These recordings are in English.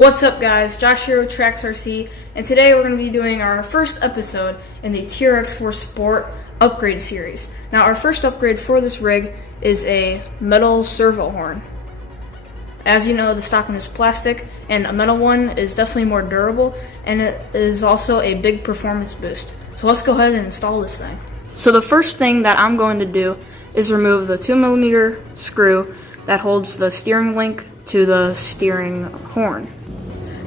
What's up guys, Josh here with Trax RC, and today we're going to be doing our first episode in the TRX-4 Sport upgrade series. Now our first upgrade for this rig is a metal servo horn. As you know, the stock one is plastic, and a metal one is definitely more durable, and it is also a big performance boost. So let's go ahead and install this thing. So the first thing that I'm going to do is remove the 2mm screw that holds the steering link to the steering horn.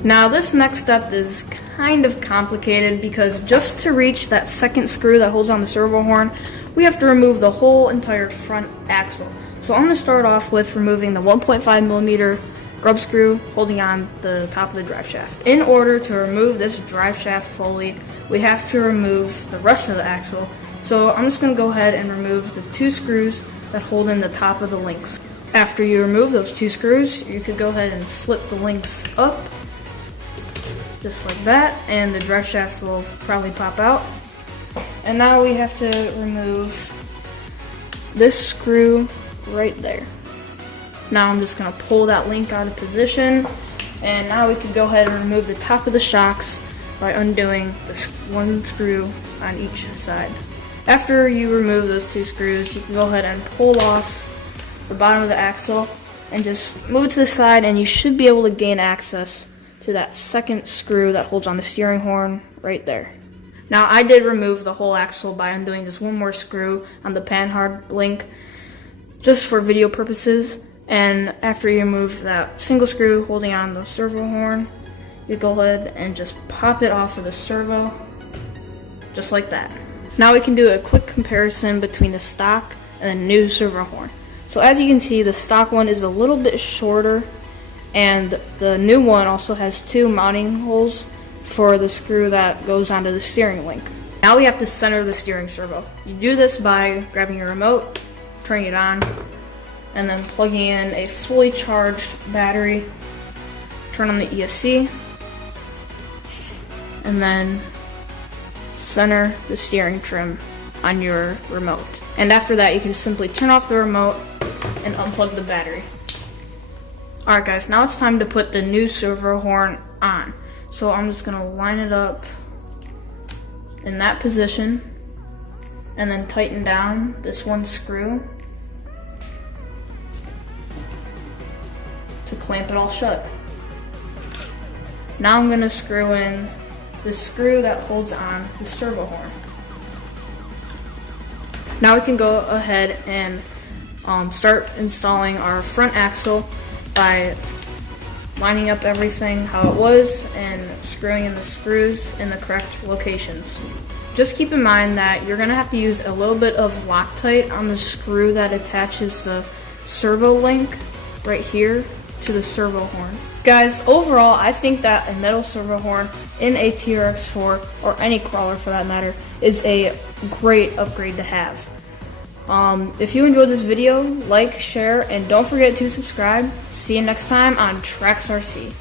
Now this next step is kind of complicated because just to reach that second screw that holds on the servo horn, we have to remove the whole entire front axle. So I'm going to start off with removing the 1.5mm grub screw holding on the top of the drive shaft. In order to remove this drive shaft fully, we have to remove the rest of the axle. So I'm just going to go ahead and remove the two screws that hold in the top of the links. After you remove those two screws, you could go ahead and flip the links up, just like that, and the drive shaft will probably pop out. And now we have to remove this screw right there. Now I'm just going to pull that link out of position, and now we can go ahead and remove the top of the shocks by undoing this one screw on each side. After you remove those two screws, you can go ahead and pull off the bottom of the axle and just move it to the side, and you should be able to gain access to that second screw that holds on the steering horn right there. Now I did remove the whole axle by undoing this one more screw on the panhard link just for video purposes, and after you remove that single screw holding on the servo horn, you go ahead and just pop it off of the servo just like that. Now we can do a quick comparison between the stock and the new servo horn. So as you can see, the stock one is a little bit shorter, and the new one also has two mounting holes for the screw that goes onto the steering link. Now we have to center the steering servo. You do this by grabbing your remote, turning it on, and then plugging in a fully charged battery. Turn on the ESC, and then center the steering trim on your remote. And after that, you can simply turn off the remote and unplug the battery. Alright guys, now it's time to put the new servo horn on. So I'm just going to line it up in that position and then tighten down this one screw to clamp it all shut. Now I'm going to screw in the screw that holds on the servo horn. Now we can go ahead and start installing our front axle by lining up everything how it was and screwing in the screws in the correct locations. Just keep in mind that you're going to have to use a little bit of Loctite on the screw that attaches the servo link right here to the servo horn. Guys, overall I think that a metal servo horn in a TRX-4, or any crawler for that matter, is a great upgrade to have. If you enjoyed this video, like, share, and don't forget to subscribe. See you next time on Trax RC.